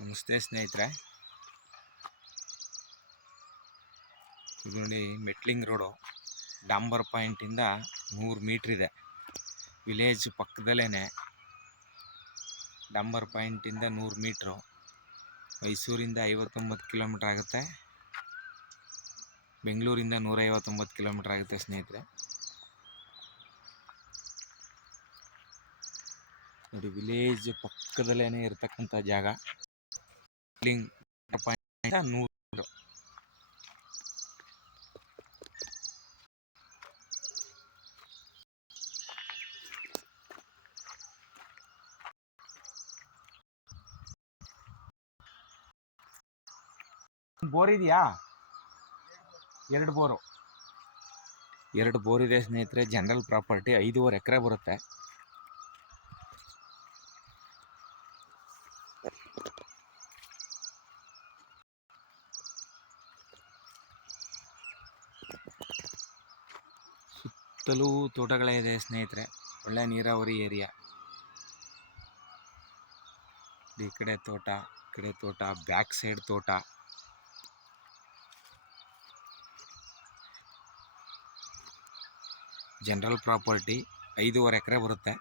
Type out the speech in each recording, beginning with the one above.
ನಮಸ್ತೆ ಸ್ನೇಹಿತರೆ, ಇದು ನೋಡಿ ಮೆಟ್ಲಿಂಗ್ ರೋಡು. ಡಾಂಬರ್ ಪಾಯಿಂಟಿಂದ 100 ಮೀಟ್ರ್ ಇದೆ. ವಿಲೇಜ್ ಪಕ್ಕದಲ್ಲೇ. ಡಾಂಬರ್ ಪಾಯಿಂಟಿಂದ 100 ಮೀಟ್ರು. ಮೈಸೂರಿಂದ 59 ಕಿಲೋಮೀಟ್ರ್ ಆಗುತ್ತೆ. ಬೆಂಗಳೂರಿಂದ 159 ಕಿಲೋಮೀಟ್ರ್ ಆಗುತ್ತೆ ಸ್ನೇಹಿತರೆ. ನೋಡಿ, ವಿಲೇಜ್ ಪಕ್ಕದಲ್ಲೇ ಇರತಕ್ಕಂಥ ಜಾಗ. ಪಾಯಿಂಟ್ 100 ಬೋರ್ ಇದೆಯಾ? 2 ಬೋರು. 2 ಬೋರ್ ಇದೆ ಸ್ನೇಹಿತರೆ. General property. 5.5 ಎಕರೆ ಬರುತ್ತೆ. ಸುತ್ತಲೂ ತೋಟಗಳೇ ಇದೆ ಸ್ನೇಹಿತರೆ. ಒಳ್ಳೆ ನೀರಾವರಿ ಏರಿಯಾ. ಈ ಕಡೆ ತೋಟ, ಈ ಕಡೆ ತೋಟ, ಬ್ಯಾಕ್ ಸೈಡ್ ತೋಟ. General property. 5.5 ಎಕರೆ ಬರುತ್ತೆ.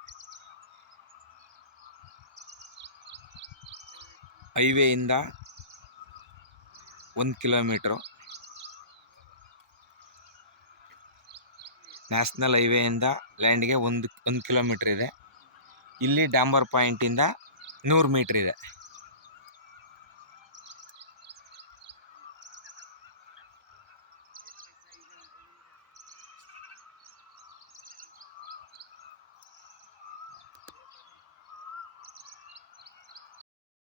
ಹೈವೇಯಿಂದ 1 ಕಿಲೋಮೀಟ್ರು. ನ್ಯಾಷನಲ್ ಹೈವೇಯಿಂದ ಲ್ಯಾಂಡ್ಗೆ 1 ಕಿಲೋಮೀಟ್ರ್ ಇದೆ. ಇಲ್ಲಿ ಡಾಂಬರ್ ಪಾಯಿಂಟಿಂದ 100 ಮೀಟ್ರ್ ಇದೆ.